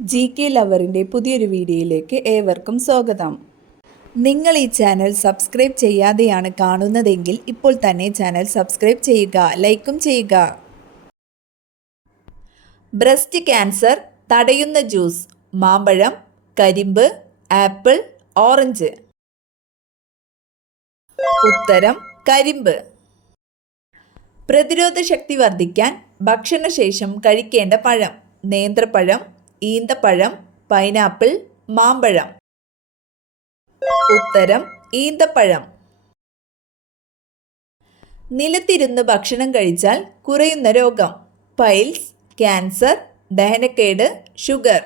GK ലവറിൻ്റെ പുതിയൊരു വീഡിയോയിലേക്ക് ഏവർക്കും സ്വാഗതം. നിങ്ങൾ ഈ ചാനൽ സബ്സ്ക്രൈബ് ചെയ്യാതെയാണ് കാണുന്നതെങ്കിൽ ഇപ്പോൾ തന്നെ ചാനൽ സബ്സ്ക്രൈബ് ചെയ്യുക, ലൈക്കും ചെയ്യുക. ബ്രസ്റ്റ് ക്യാൻസർ തടയുന്ന ജ്യൂസ്: മാമ്പഴം, കരിമ്പ്, ആപ്പിൾ, ഓറഞ്ച്. ഉത്തരം കരിമ്പ്. പ്രതിരോധ ശക്തി വർദ്ധിക്കാൻ ഭക്ഷണശേഷം കഴിക്കേണ്ട പഴം: നേന്ത്രപ്പഴം, ഈന്തപ്പഴം, പൈനാപ്പിൾ, മാമ്പഴം. ഉത്തരം ഈന്തപ്പഴം. നിലത്തിരുന്ന് ഭക്ഷണം കഴിച്ചാൽ കുറയുന്ന രോഗം: പൈൽസ്, ക്യാൻസർ, ദഹനക്കേട്, ഷുഗർ.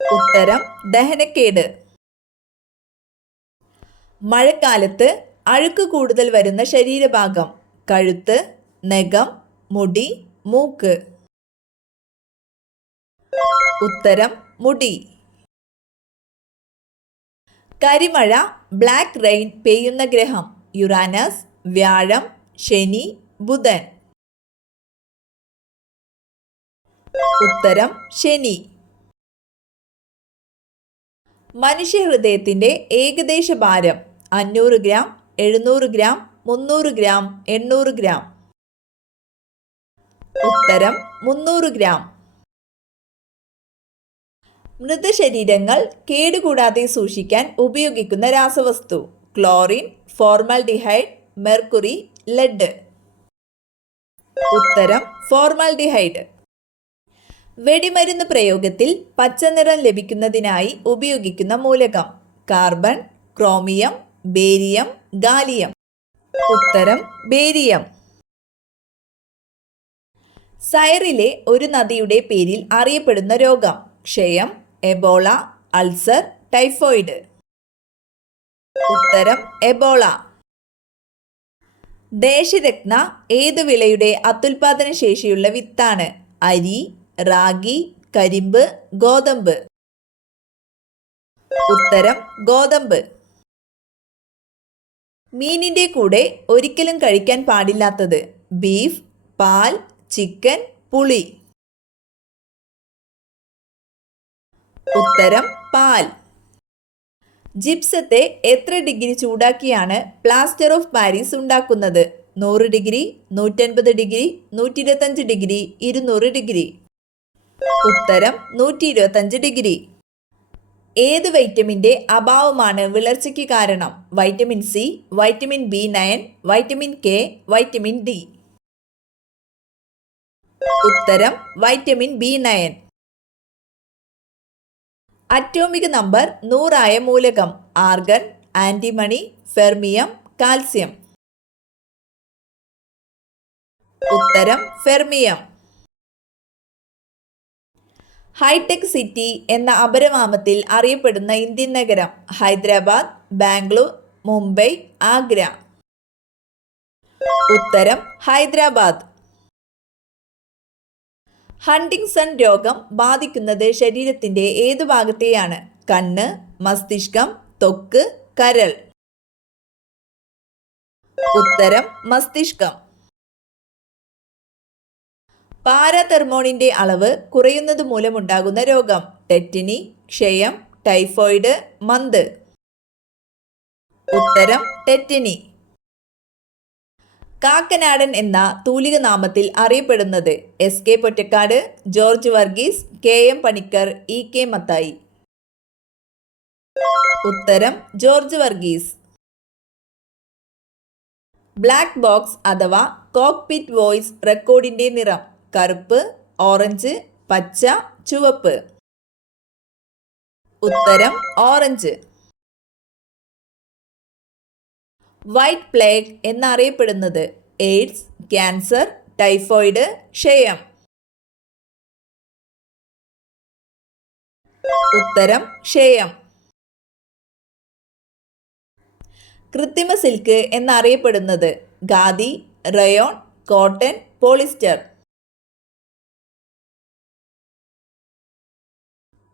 ഉത്തരം ദഹനക്കേട്. മഴക്കാലത്ത് അഴുക്ക് കൂടുതൽ വരുന്ന ശരീരഭാഗം: കഴുത്ത്, നഖം, മുടി, മൂക്ക്. ഉത്തരം മുടി. കരിമഴ, ബ്ലാക്ക് റെയിൻ പെയ്യുന്ന ഗ്രഹം: യുറാനസ്, വ്യാഴം, ശനി, ബുധൻ. ഉത്തരം ശനി. മനുഷ്യഹൃദയത്തിൻ്റെ ഏകദേശ ഭാരം: 500 ഗ്രാം, 700 ഗ്രാം, 300 ഗ്രാം, 800 ഗ്രാം. ഉത്തരം 300 ഗ്രാം. മൃതശരീരങ്ങൾ കേടുകൂടാതെ സൂക്ഷിക്കാൻ ഉപയോഗിക്കുന്ന രാസവസ്തു: ക്ലോറിൻ, ഫോർമാൽഡിഹൈഡ്, മെർക്കുറി, ലെഡ്. ഉത്തരം ഫോർമാൽഡിഹൈഡ്. വെടിമരുന്ന് പ്രയോഗത്തിൽ പച്ചനിറം ലഭിക്കുന്നതിനായി ഉപയോഗിക്കുന്ന മൂലകം: കാർബൺ, ക്രോമിയം, ബേരിയം, ഗാലിയം. ഉത്തരം ബേരിയം. സൈറിലെ ഒരു നദിയുടെ പേരിൽ അറിയപ്പെടുന്ന രോഗം: ക്ഷയം, എബോള, അൾസർ, ടൈഫോയിഡ്. ഉത്തരം എബോള. ദേശരത്ന ഏതു വിളയുടെ അത്യുൽപാദന ശേഷിയുള്ള വിത്താണ്? അരി, റാഗി, കരിമ്പ്, ഗോതമ്പ്. ഉത്തരം ഗോതമ്പ്. മീനിന്റെ കൂടെ ഒരിക്കലും കഴിക്കാൻ പാടില്ലാത്തത്: ബീഫ്, പാൽ, ചിക്കൻ, പുളി. ഉത്തരം പാൽ. ജിപ്സത്തെ എത്ര ഡിഗ്രി ചൂടാക്കിയാണ് പ്ലാസ്റ്റർ ഓഫ് പാരീസ് ഉണ്ടാക്കുന്നത്? 100 ഡിഗ്രി, 150 ഡിഗ്രി, 125 ഡിഗ്രി, 200 ഡിഗ്രി. ഉത്തരം 125 ഡിഗ്രി. ഏത് വൈറ്റമിൻ്റെ അഭാവമാണ് വിളർച്ചയ്ക്ക് കാരണം? Vitamin C, vitamin B9, vitamin K, vitamin D. ഉത്തരം വൈറ്റമിൻ B9. അറ്റോമിക് നമ്പർ 100 ആയ മൂലകം: ആർഗൺ, ആന്റിമണി, ഫെർമിയം, കാൽസ്യം. ഉത്തരം ഫെർമിയം. ഹൈടെക് സിറ്റി എന്ന അപരനാമത്തിൽ അറിയപ്പെടുന്ന ഇന്ത്യൻ നഗരം: ഹൈദരാബാദ്, ബാംഗ്ലൂർ, മുംബൈ, ആഗ്ര. ഉത്തരം ഹൈദരാബാദ്. ഹണ്ടിങ്സൺ രോഗം ബാധിക്കുന്നത് ശരീരത്തിന്റെ ഏതു ഭാഗത്തെയാണ്? കണ്ണ്, മസ്തിഷ്കം, ത്വക്ക്, കരൾ. ഉത്തരം മസ്തിഷ്കം. പാരാതെർമോണിന്റെ അളവ് കുറയുന്നത് മൂലമുണ്ടാകുന്ന രോഗം: ടെറ്റനി, ക്ഷയം, ടൈഫോയിഡ്, മന്ത്. ഉത്തരം ടെറ്റനി. കാക്കനാടൻ എന്ന തൂലിക നാമത്തിൽ അറിയപ്പെടുന്നത്: SK Pottekkatt, George Varghese, KM Panikkar, EK Mathai. ഉത്തരം ജോർജ് വർഗീസ്. ബ്ലാക്ക് ബോക്സ് അഥവാ കോക്പിറ്റ് വോയിസ് റെക്കോർഡിന്റെ നിറം: കറുപ്പ്, ഓറഞ്ച്, പച്ച, ചുവപ്പ്. ഉത്തരം ഓറഞ്ച്. വൈറ്റ് പ്ലേഗ് എന്നറിയപ്പെടുന്നത്: എയ്ഡ്സ്, ക്യാൻസർ, ടൈഫോയിഡ്, ക്ഷയം. ഉത്തരം ക്ഷയം. കൃത്രിമ സിൽക്ക് എന്നറിയപ്പെടുന്നത്: ഖാദി, റയോൺ, കോട്ടൺ, പോളിസ്റ്റർ.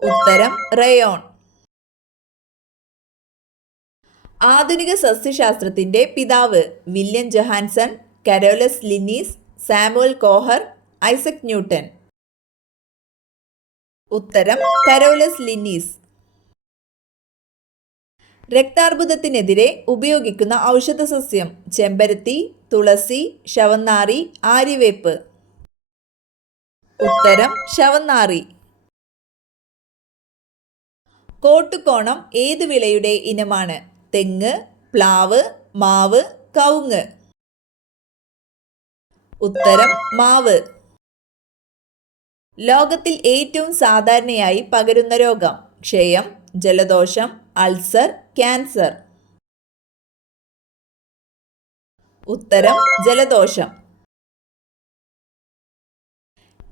ഉത്തരം റയോൺ. ആധുനിക സസ്യശാസ്ത്രത്തിന്റെ പിതാവ്: William Johannsen, Carolus Linnaeus, Samuel Kohar, Isaac Newton. ഉത്തരം കരോലസ് ലിന്നീസ്. രക്താർബുദത്തിനെതിരെ ഉപയോഗിക്കുന്ന ഔഷധ സസ്യം ചെമ്പരത്തി, തുളസി, ശവന്നാറി, ആര്യവേപ്പ്. ഉത്തരം ശവന്നാറി. കോട്ടുകോണം ഏത് വിളയുടെ ഇനമാണ്? തെങ്ങ്, പ്ലാവ്, മാവ്, കവുങ്ങ്. ഉത്തരം മാവ്. ലോകത്തിൽ ഏറ്റവും സാധാരണയായി പകരുന്ന രോഗം? ക്ഷയം, ജലദോഷം, അൾസർ, ക്യാൻസർ. ഉത്തരം ജലദോഷം.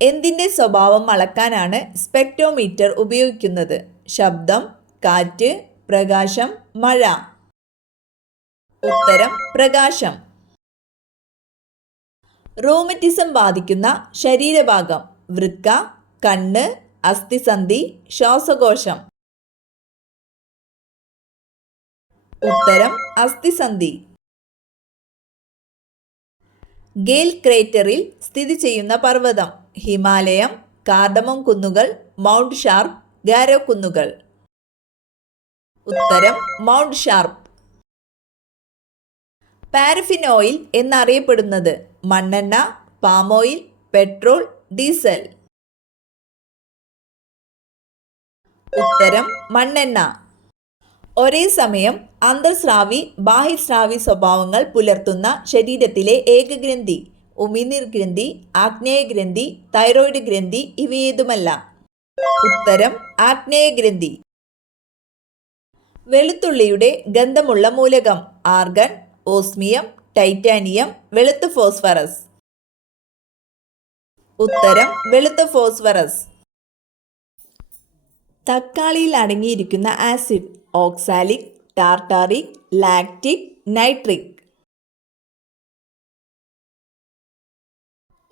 എന്തിൻ്റെ സ്വഭാവം അളക്കാനാണ് സ്പെക്ട്രോമീറ്റർ ഉപയോഗിക്കുന്നത്? ശബ്ദം, കാറ്റ്, പ്രകാശം, മഴ. ഉത്തരം പ്രകാശം. റൂമറ്റിസം ബാധിക്കുന്ന ശരീരഭാഗം? വൃക്ക, കണ്ണ്, അസ്ഥിസന്ധി, ശ്വാസകോശം. ഉത്തരം അസ്ഥിസന്ധി. ഗേൽ ക്രേറ്ററിൽ സ്ഥിതി ചെയ്യുന്ന പർവ്വതം? ഹിമാലയം, കാർഡമം കുന്നുകൾ, മൗണ്ട് ഷാർപ്പ്, ഗാരോ കുന്നുകൾ. ഉത്തരം മൗണ്ട് ഷാർപ്പ്. പാരഫിൻ ഓയിൽ എന്നറിയപ്പെടുന്നത്? മണ്ണെണ്ണ, പാം ഓയിൽ, പെട്രോൾ, ഡീസൽ. ഉത്തരം മണ്ണെണ്ണ. ഒരേ സമയം അന്തർസ്രാവി, ബാഹ്യസ്രാവി സ്വഭാവങ്ങൾ പുലർത്തുന്ന ശരീരത്തിലെ ഏക ഗ്രന്ഥി? ഉമിനീർ ഗ്രന്ഥി, ആഗ്നേയ ഗ്രന്ഥി, തൈറോയിഡ് ഗ്രന്ഥി, ഇവയേതുമല്ല. ഉത്തരം ആഗ്നേയ ഗ്രന്ഥി. വെളുത്തുള്ളിയുടെ ഗന്ധമുള്ള മൂലകം? ആർഗൺ, ഓസ്മിയം, ടൈറ്റാനിയം, വെളുത്ത ഫോസ്ഫറസ്. ഉത്തരം വെളുത്ത ഫോസ്ഫറസ്. തക്കാളിയിൽ അടങ്ങിയിരിക്കുന്ന acid? Oxalic, tartaric, lactic, nitric.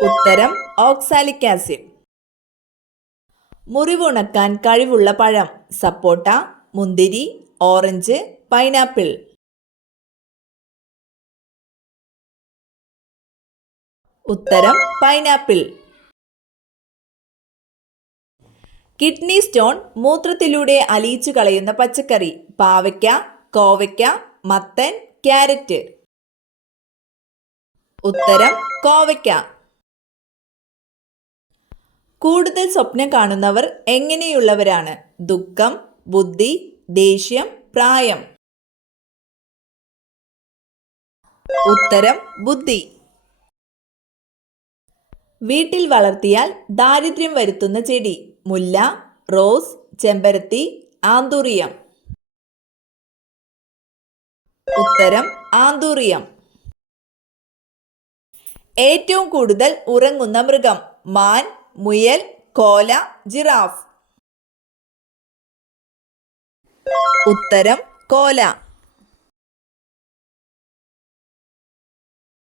ഉത്തരം ഓക്സാലിക് ആസിഡ്. മുറിവുണക്കാൻ കഴിവുള്ള പഴം? സപ്പോട്ട, മുന്തിരി, ഓറഞ്ച്, പൈനാപ്പിൾ. ഉത്തരം പൈനാപ്പിൾ. കിഡ്നി സ്റ്റോൺ മൂത്രത്തിലൂടെ അലിയിച്ചു കളയുന്ന പച്ചക്കറി? പാവയ്ക്ക, കോവയ്ക്ക, മത്തൻ, ക്യാരറ്റ്. ഉത്തരം കോവയ്ക്ക. കൂടുതൽ സ്വപ്നം കാണുന്നവർ എങ്ങനെയുള്ളവരാണ്? ദുഃഖം, ബുദ്ധി, ദേഷ്യം, പ്രായം. ഉത്തരം ബുദ്ധി. വീട്ടിൽ വളർത്തിയാൽ ദാരിദ്ര്യം വരുത്തുന്ന ചെടി? മുല്ല, റോസ്, ചെമ്പരത്തി, ആന്തൂറിയം. ഉത്തരം ആന്തൂറിയം. ഏറ്റവും കൂടുതൽ ഉറങ്ങുന്ന മൃഗം? മാൻ, മുയൽ, കോല, ജിറാഫ്. ഉത്തരം കോല.